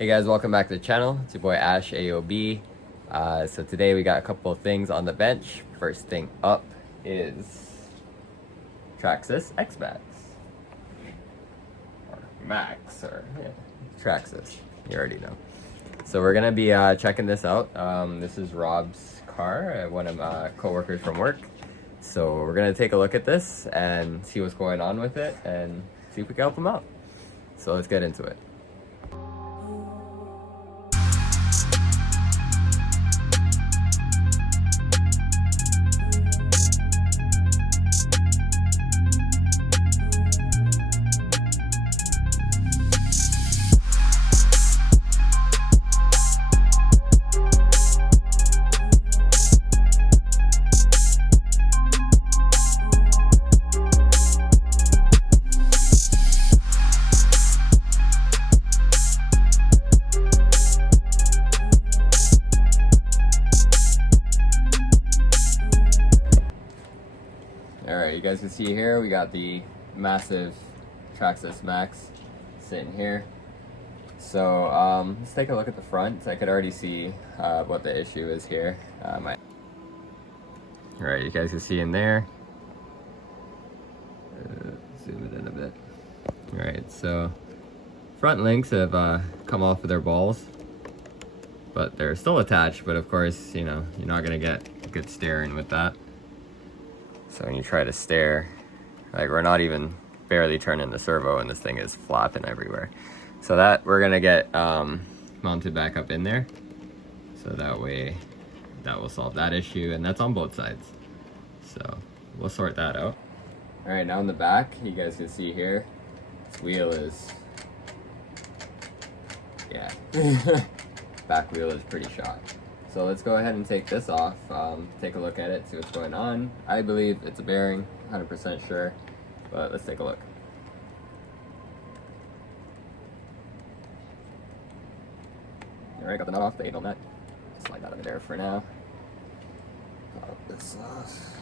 Hey guys, welcome back to the channel. It's your boy Ash AOB. So today we got a couple of things on the bench. First thing up is Traxxas X-Max. Or Max, or yeah, Traxxas. You already know. So we're gonna be checking this out. This is Rob's car, one of my co-workers from work. So we're gonna take a look at this and see what's going on with it and see if we can help him out. So let's get into it. Alright, you guys can see here we got the massive Traxxas Maxx sitting here. So let's take a look at the front. I could already see what the issue is here. Alright, you guys can see in there. Zoom it in a bit. Alright, so front links have come off of their balls, but they're still attached. But of course, you know, you're not gonna get a good steering with that. So when you try to steer, like, we're not even barely turning the servo and this thing is flapping everywhere. So that we're gonna get mounted back up in there. So that way that will solve that issue, and that's on both sides. So we'll sort that out. All right, now in the back, you guys can see here, this wheel is, yeah, back wheel is pretty shot. So let's go ahead and take this off, take a look at it, see what's going on. I believe it's a bearing, 100% sure, but let's take a look. All right, got the nut off, the 8mm nut. Slide that under there for now. Pop this off.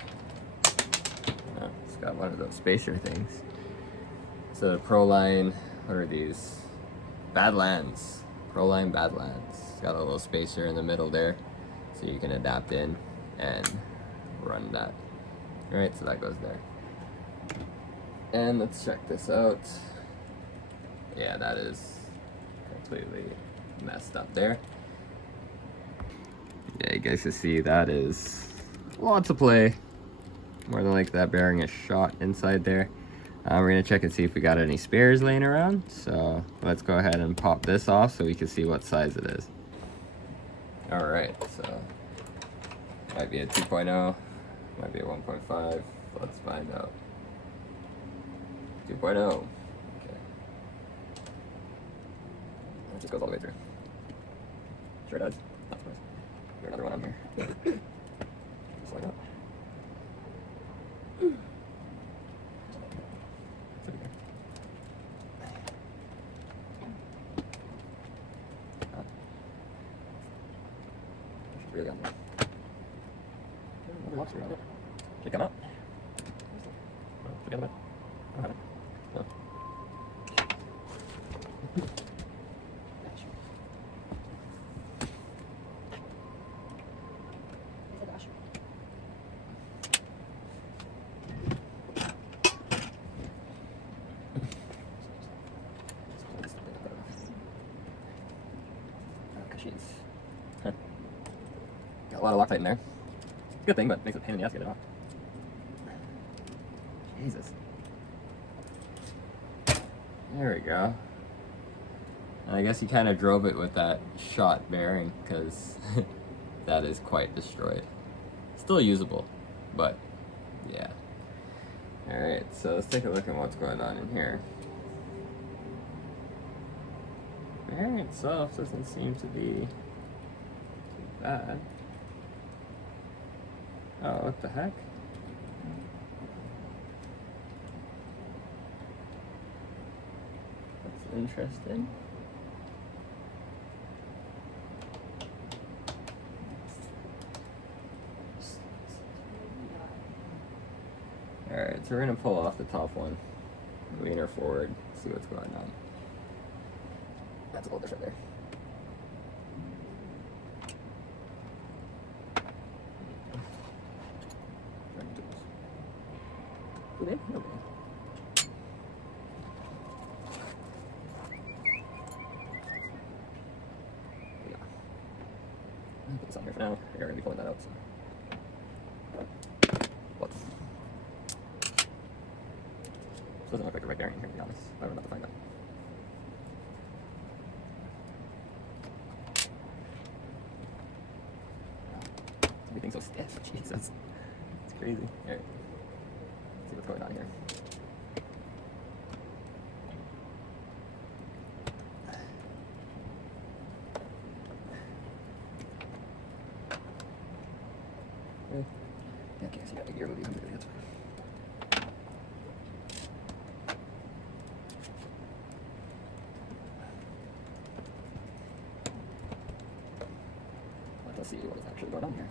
Oh, it's got one of those spacer things. So the Proline, what are these? Badlands. Proline Badlands. It's got a little spacer in the middle there, so you can adapt in and run that. All right, so that goes there. And let's check this out. Yeah, that is completely messed up there. Yeah, you guys can see that is lots of play. More than like that bearing is shot inside there. We're gonna check and see if we got any spares laying around. So let's go ahead and pop this off so we can see what size it is. All right, so might be a 2.0, might be a 1.5. Let's find out. 2.0. Okay. It just goes all the way through. Sure does. Not surprised. There's another one on here. Just like that. Really on there. Another lobster on it. Should it come out? Forget about it. I don't have it. No. Got a lot of Loctite in there. Good thing, but makes it a pain in the ass to get it off. Jesus. There we go. I guess he kind of drove it with that shot bearing, because that is quite destroyed. Still usable, but yeah. Alright, so let's take a look at what's going on in here. Bearing itself doesn't seem to be too bad. Oh, what the heck? That's interesting. Alright, so we're gonna pull off the top one, lean her forward, see what's going on. That's a little different there. Too big? No big. Yeah. I'll put this on here for now. I gotta be pulling that out. So. Whoops. This doesn't look like the right bearing here, to be honest. I would have to find out. Everything's so stiff. Jesus. It's crazy. Alright. Let's see what's going on here. Yeah, I can't see that big gear movie. That's fine. Let's see what is actually going on here.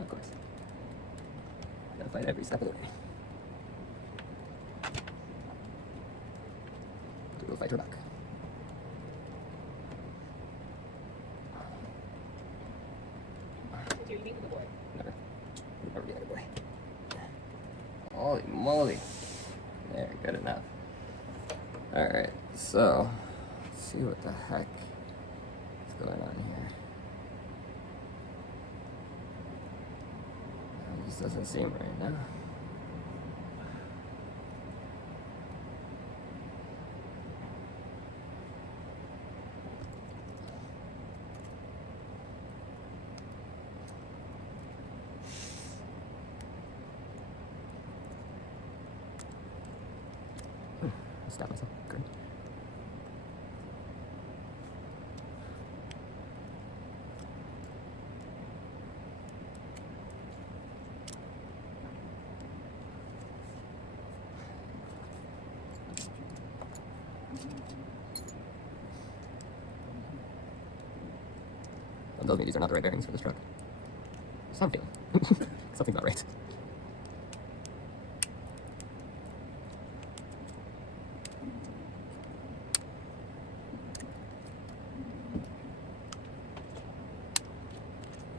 Of course. Gotta fight every step of the way. To go fight her back. So you meet with the boy? Never. Never be a good boy. Holy moly. There, good enough. Alright, so let's see what the heck is going on here. This doesn't seem right now. Stop myself. Good. That tells me these are not the right bearings for this truck. Something. Something's not right.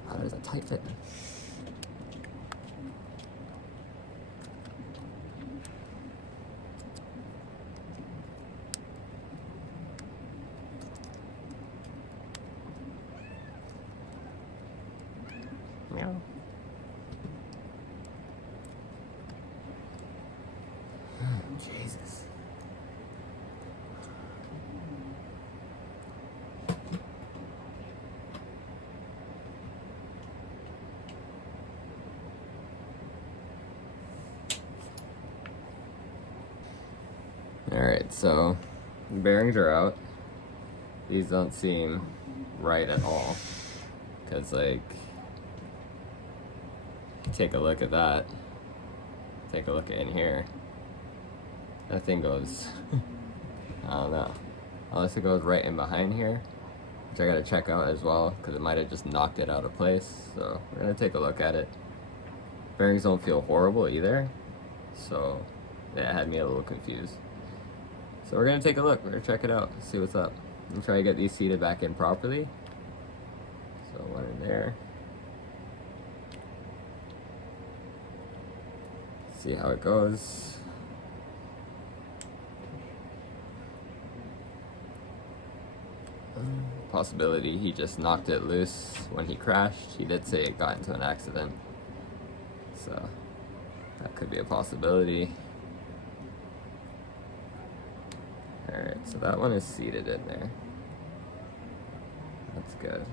Oh, that is a tight fit. Meow. Jesus. Alright, so the bearings are out. These don't seem right at all. Because, like, take a look at that. Take a look in here. That thing goes, I don't know. Unless it goes right in behind here, which I gotta check out as well, because it might have just knocked it out of place. So we're gonna take a look at it. Bearings don't feel horrible either. So that had me a little confused. So we're gonna take a look, we're gonna check it out, see what's up. And try to get these seated back in properly. So one in there. See how it goes. Possibility he just knocked it loose when he crashed. He did say it got into an accident. So that could be a possibility. Alright, so that one is seated in there. That's good.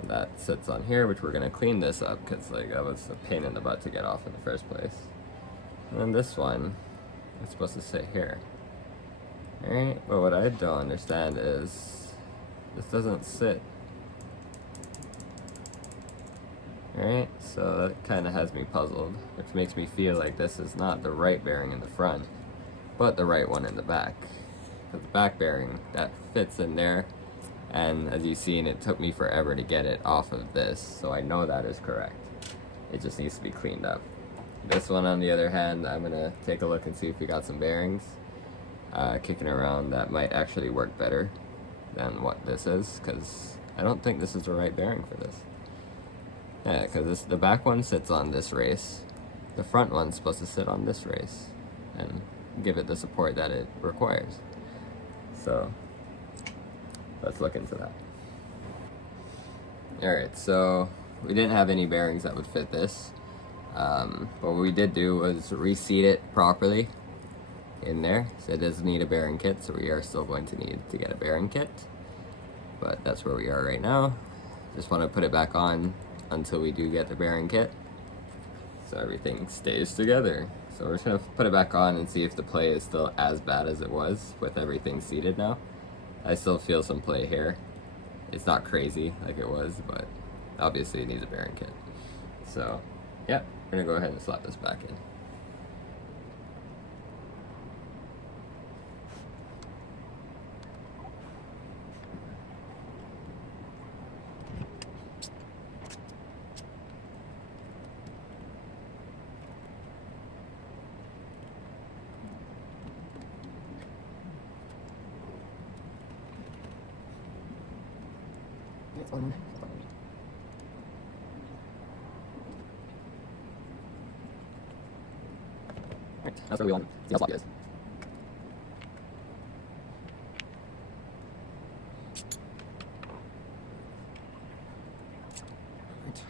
And that sits on here, which we're gonna clean this up because like that was a pain in the butt to get off in the first place. And then this one is supposed to sit here. Alright, but what I don't understand is this doesn't sit. Alright, so that kind of has me puzzled, which makes me feel like this is not the right bearing in the front, but the right one in the back. Because the back bearing, that fits in there, and as you've seen, it took me forever to get it off of this, so I know that is correct. It just needs to be cleaned up. This one, on the other hand, I'm gonna take a look and see if we got some bearings kicking around that might actually work better than what this is, because I don't think this is the right bearing for this. Yeah, because the back one sits on this race. The front one's supposed to sit on this race and give it the support that it requires. So let's look into that. Alright, so we didn't have any bearings that would fit this. But what we did do was reseat it properly in there. So it does need a bearing kit, so we are still going to need to get a bearing kit. But that's where we are right now. Just want to put it back on until we do get the bearing kit, so everything stays together. So we're just gonna put it back on and see if the play is still as bad as it was with everything seated now. I still feel some play here. It's not crazy like it was, but obviously it needs a bearing kit. So yeah, we're gonna go ahead and slap this back in. Right, that's where we want to see how sloppy it is. Right.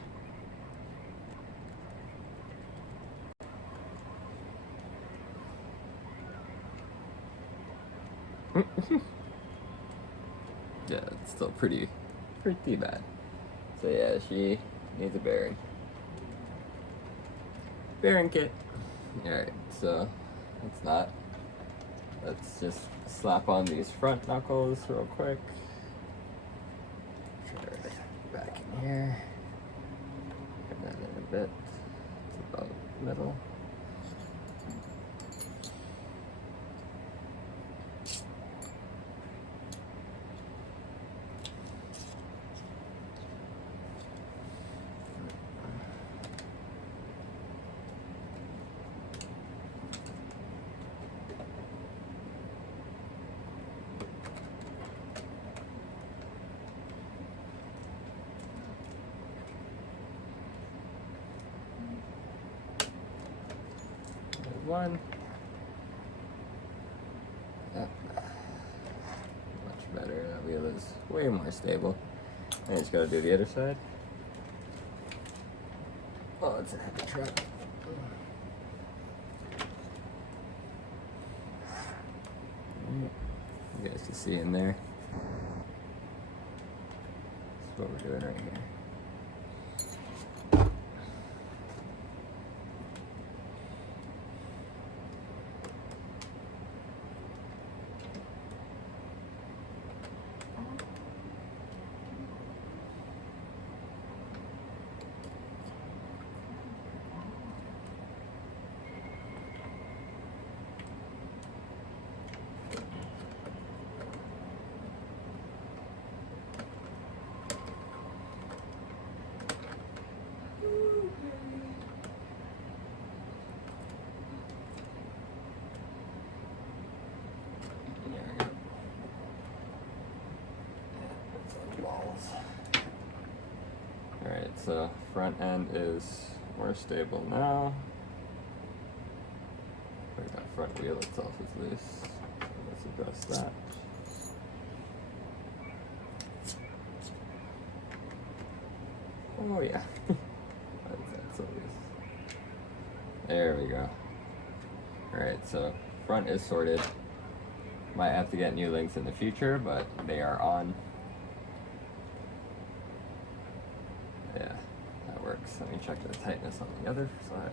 Yeah, it's still pretty bad. So yeah, she needs a bearing kit. Alright, so it's not. Let's just slap on these front knuckles real quick. Back in here. And then in a bit. It's about middle. One. Yep. Much better. That wheel is way more stable. I just gotta do the other side. Oh, it's a heavy truck. You guys can see in there. That's what we're doing right here. Alright, so front end is more stable now. That front wheel itself is loose, so let's adjust that. Oh yeah, why is that so loose? There we go. Alright, so front is sorted. Might have to get new links in the future, but they are on. Yeah, that works. Let me check the tightness on the other side.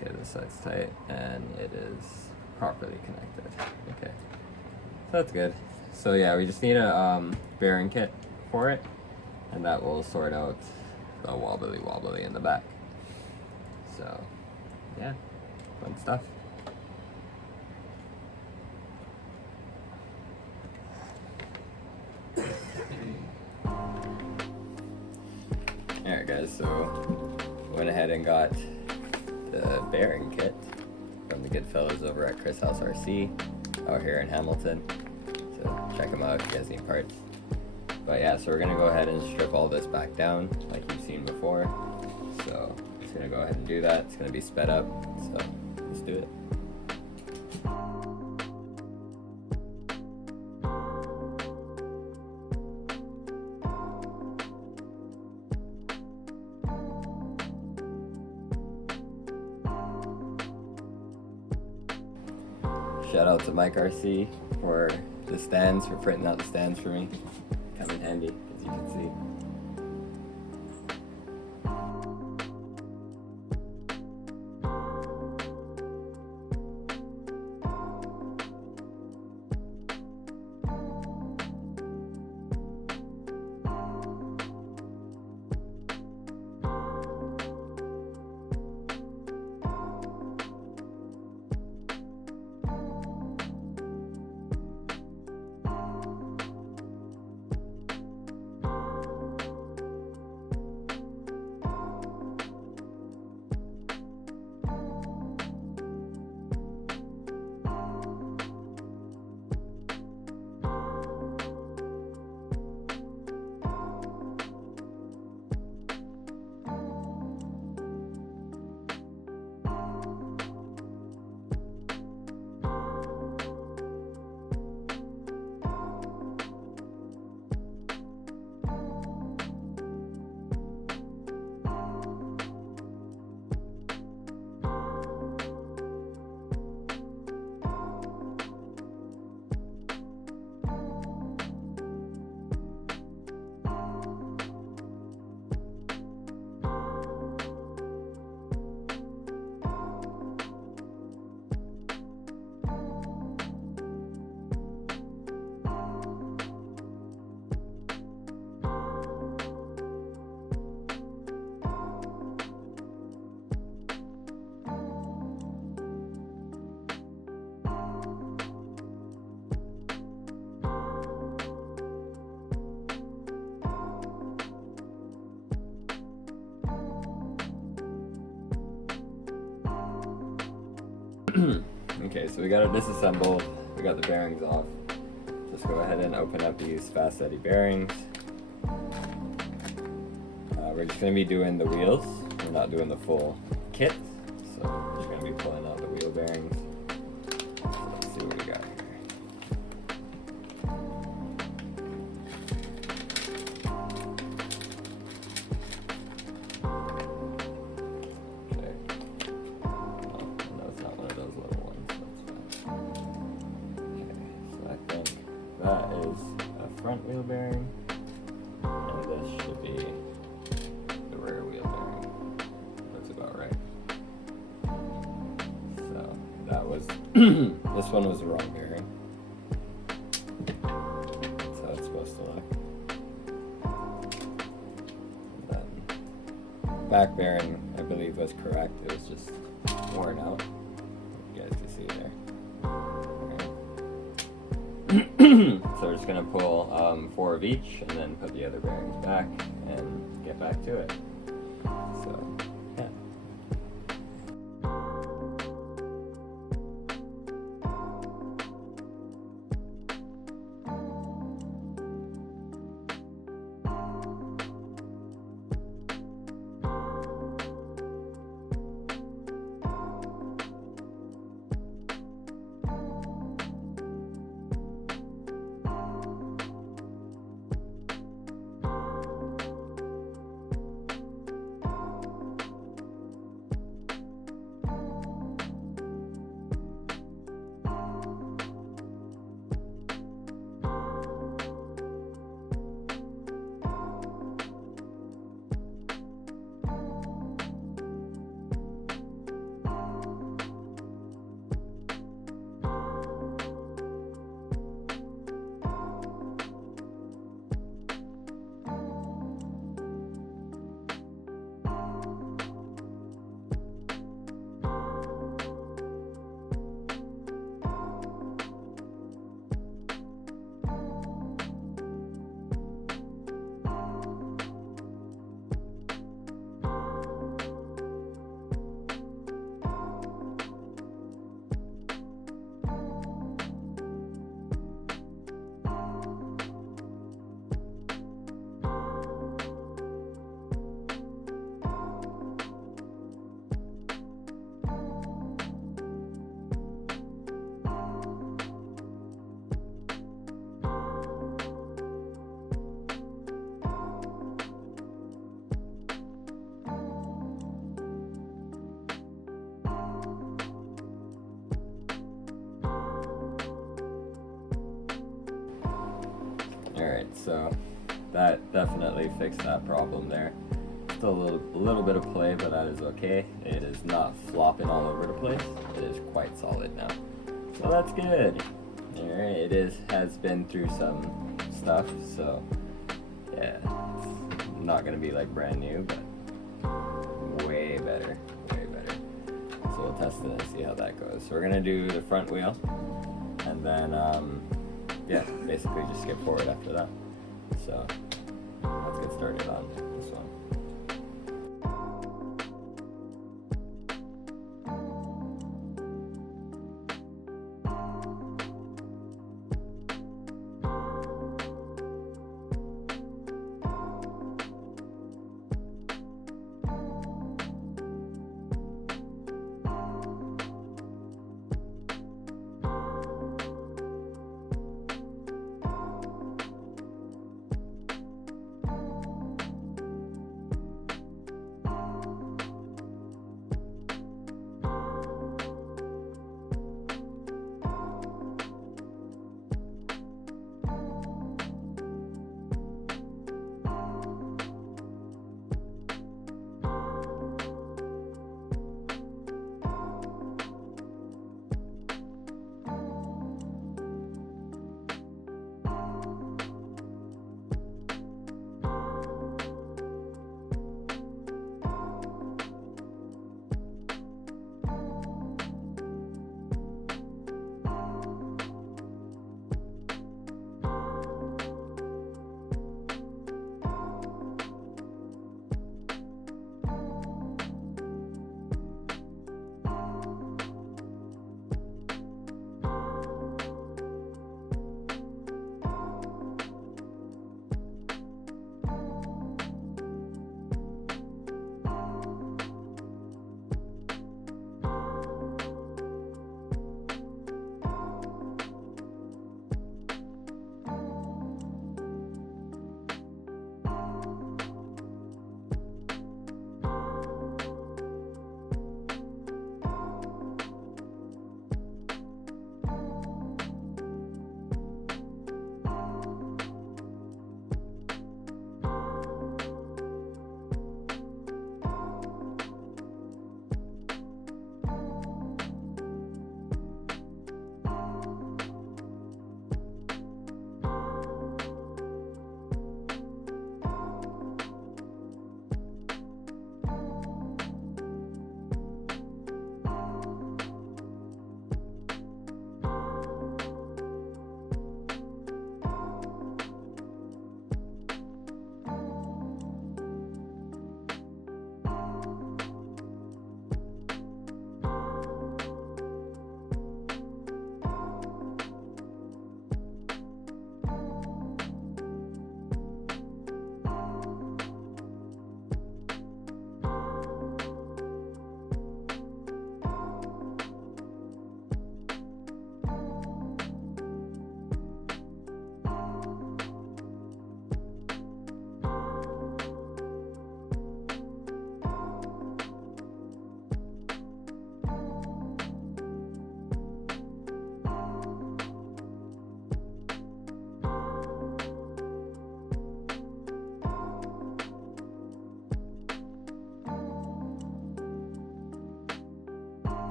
Okay, this side's tight and it is properly connected. Okay, so that's good. So yeah, we just need a bearing kit for it, and that will sort out the wobbly in the back. So yeah, fun stuff. Alright guys, so went ahead and got the bearing kit from the good fellows over at Chris House RC out here in Hamilton. So check them out if you guys need parts. But yeah, so we're gonna go ahead and strip all this back down like you've seen before. So just gonna go ahead and do that. It's gonna be sped up, so let's do it. Shout out to Mike RC for the stands, for printing out the stands for me. Come in handy, as you can see. Okay, so we got it disassembled, we got the bearings off. Just go ahead and open up these fast eddy bearings. We're just going to be doing the wheels, we're not doing the full kit, so we're just going to be pulling out the wheel bearings. So let's see what we got here. That is a front wheel bearing, and this should be the rear wheel bearing. That's about right. So that was, this one was the wrong bearing. That's how it's supposed to look. And then back bearing, I believe, was correct. It was just worn out. You guys can see there. So we're just going to pull 4 of each and then put the other bearings back and get back to it. So, yeah. right, so that definitely fixed that problem there. Still a little bit of play, but that is okay. It is not flopping all over the place. It is quite solid now, so that's good. All right, it has been through some stuff, so yeah, it's not gonna be like brand new, but way better, way better. So we'll test it and see how that goes. So we're gonna do the front wheel, and then yeah, basically just skip forward after that. So let's get started on this one.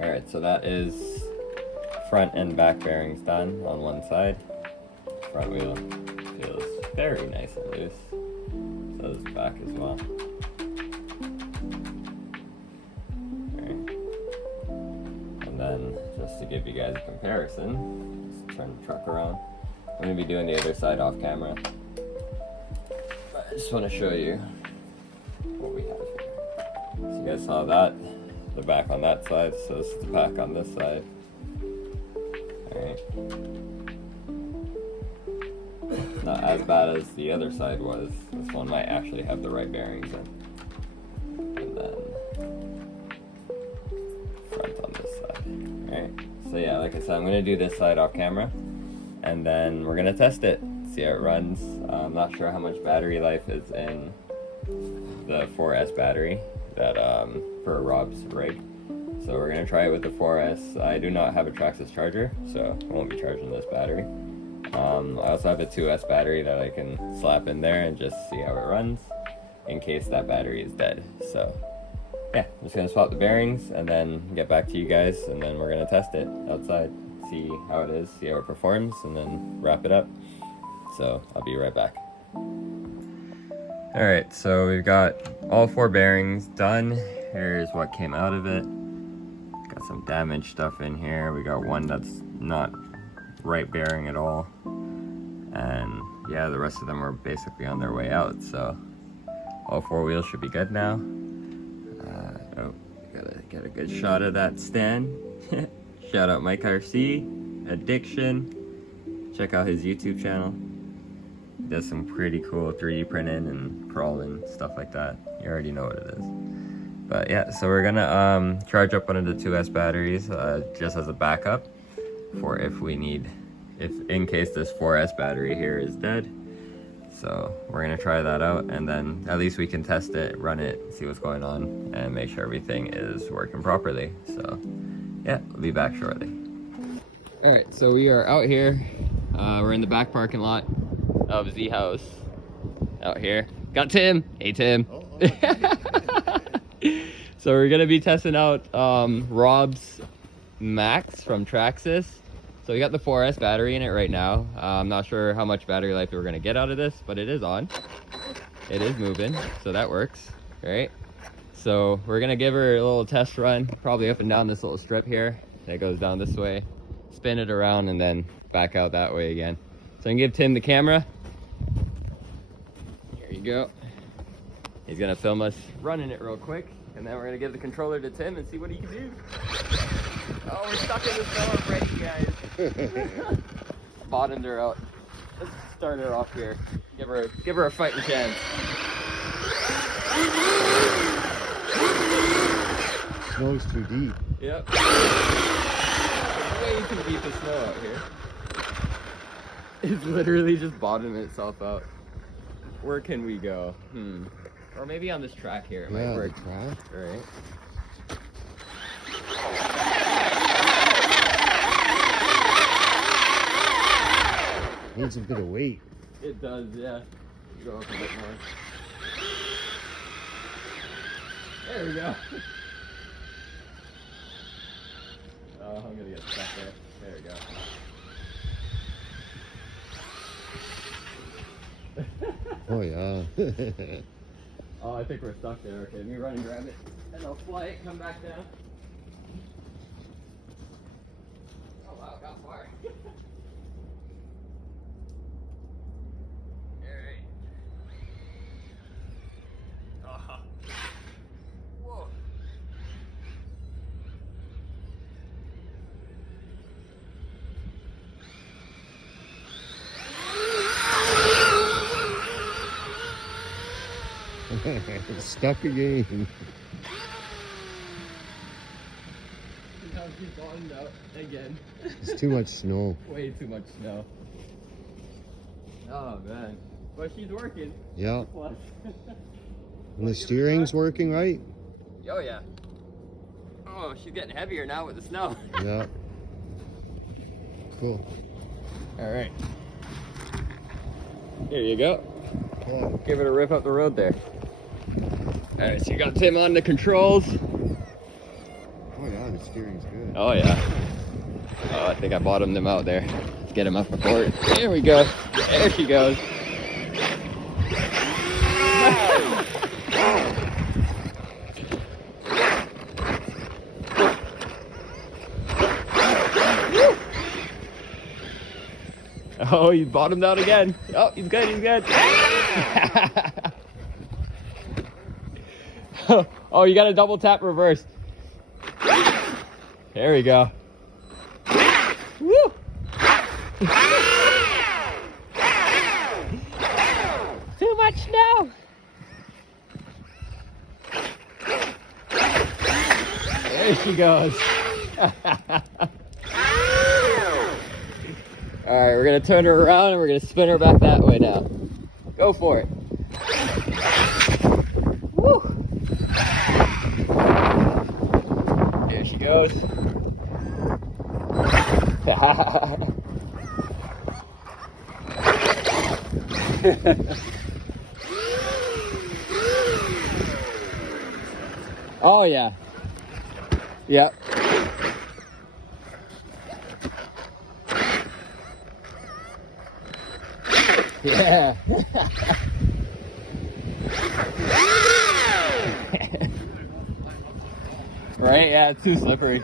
Alright, so that is front and back bearings done on one side. Front wheel feels very nice and loose. So does back as well. Alright. And then, just to give you guys a comparison, just turn the truck around. I'm going to be doing the other side off camera. But I just want to show you what we have here. So you guys saw that, the back on that side, so this is the back on this side. Alright. Not as bad as the other side was. This one might actually have the right bearings in. And then front on this side. Alright. So yeah, like I said, I'm going to do this side off camera. And then we're going to test it. See how it runs. I'm not sure how much battery life is in the 4S battery that for Rob's rig. So we're going to try it with the 4S. I do not have a Traxxas charger, so I won't be charging this battery. I also have a 2S battery that I can slap in there and just see how it runs in case that battery is dead. So yeah, I'm just gonna swap the bearings and then get back to you guys, and then we're gonna test it outside, see how it is, see how it performs, and then wrap it up. So I'll be right back. Alright, so we've got all 4 bearings done. Here's what came out of it. Got some damaged stuff in here. We got one that's not right bearing at all, and yeah, the rest of them are basically on their way out, so all 4 wheels should be good now. Oh, gotta get a good shot of that stand. Shout out Mike RC Addiction, check out his YouTube channel. He does some pretty cool 3D printing and crawling stuff like that. You already know what it is. But yeah, so we're gonna charge up one of the 2S batteries just as a backup for if we need, in case this 4S battery here is dead. So we're gonna try that out, and then at least we can test it, run it, see what's going on, and make sure everything is working properly. So yeah, we'll be back shortly. All right, so we are out here. We're in the back parking lot of Z House out here. Got Tim. Hey Tim. So we're gonna be testing out Rob's Maxx from Traxxas. So we got the 4S battery in it right now. I'm not sure how much battery life we're gonna get out of this, but it is on. It is moving, so that works, right? So we're gonna give her a little test run, probably up and down this little strip here that goes down this way, spin it around, and then back out that way again. So I can give Tim the camera. Here you go. He's gonna film us running it real quick, and then we're gonna give the controller to Tim and see what he can do. Oh, we're stuck in the snow already, guys. Bottomed her out. Let's start her off here. Give her a fighting chance. Snow's too deep. Yep. Way too deep of snow out here. It's literally just bottoming itself out. Where can we go? Or maybe on this track here. It might work. Track. Right. Needs a bit of weight. It does, yeah. Go up a bit more. There we go. Oh, I'm gonna get stuck there. There we go. Oh yeah. Oh, I think we're stuck there. Okay, let me run and grab it, and I'll fly it, come back down. Oh wow, it got far. Alright. Oh. Whoa. Stuck again. Now she's bottomed out again. It's too much snow. Way too much snow. Oh man. But she's working. Yeah. Plus. And the steering's working right? Oh yeah. Oh, she's getting heavier now with the snow. Yeah. Cool. Alright. There you go. Yeah. Give it a rip up the road there. Alright, so you got Tim on the controls. Oh yeah, the steering's good. Oh yeah. Oh, I think I bottomed him out there. Let's get him up before it. There we go. There she goes. Oh, he's bottomed out again. Oh, he's good, he's good. Oh, you gotta double tap reverse. There we go. Woo! Too much snow. There she goes. All right, we're gonna turn her around and we're gonna spin her back that way now. Go for it. Woo! There she goes. Oh yeah. Yep. Yeah. Right? Yeah, it's too slippery.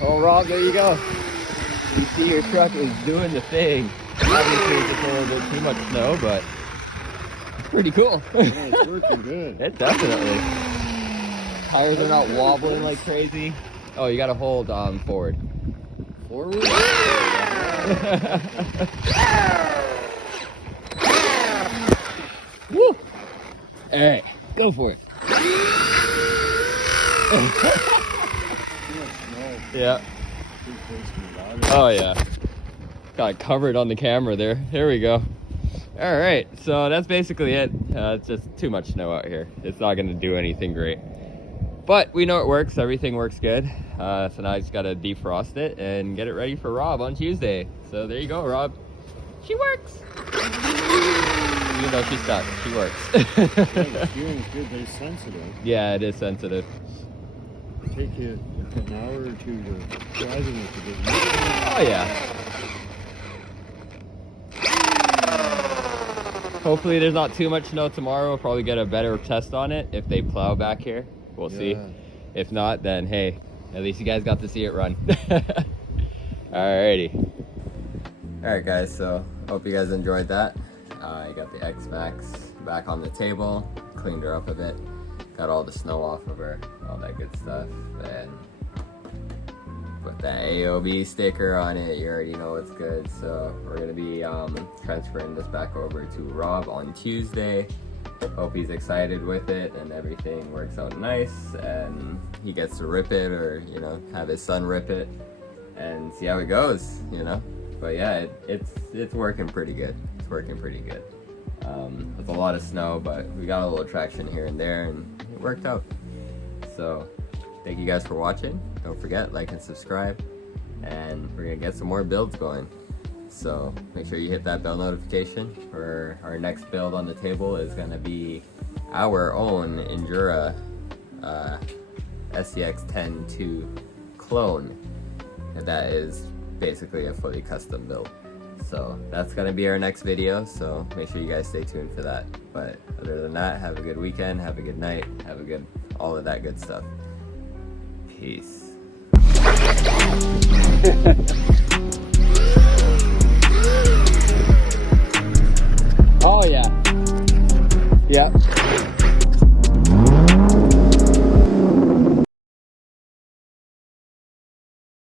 Oh, Rob, there you go. You see your truck is doing the thing. Obviously, it's just a little bit too much snow, but it's pretty cool. Yeah, it's working good. It definitely. Tires are not wobbling like crazy. Oh, you gotta hold forward. Forward? Woo! Alright, go for it. Yeah. Oh yeah. Got covered on the camera there. There we go. Alright, so that's basically it. It's just too much snow out here. It's not gonna do anything great. But we know it works. Everything works good. So now I just gotta defrost it and get it ready for Rob on Tuesday. So there you go, Rob. She works. Even though she's stuck, she works. Yeah, the steering's good, but it's sensitive. Yeah, it is sensitive. It'll take you an hour or two to driving it to get used to it. Oh yeah. Hopefully there's not too much snow tomorrow. We'll probably get a better test on it if they plow back here. We'll see. If not, then hey, at least you guys got to see it run. Alrighty. Alright guys, so hope you guys enjoyed that. I got the X-Maxx back on the table, cleaned her up a bit, got all the snow off of her, all that good stuff, and put that AOB sticker on it. You already know it's good. So we're gonna be transferring this back over to Rob on Tuesday. Hope he's excited with it and everything works out nice and he gets to rip it, or you know, have his son rip it and see how it goes, you know. But yeah, it's working pretty good. It's working pretty good. It's a lot of snow, but we got a little traction here and there and it worked out. So thank you guys for watching. Don't forget, like and subscribe, and we're gonna get some more builds going. So make sure you hit that bell notification for our next build on the table. Is gonna be our own Endura SCX-10-2 clone. And that is basically a fully custom build. So that's gonna be our next video, so make sure you guys stay tuned for that. But other than that, have a good weekend, have a good night, have a good, all of that good stuff. Peace. Oh yeah. Yep.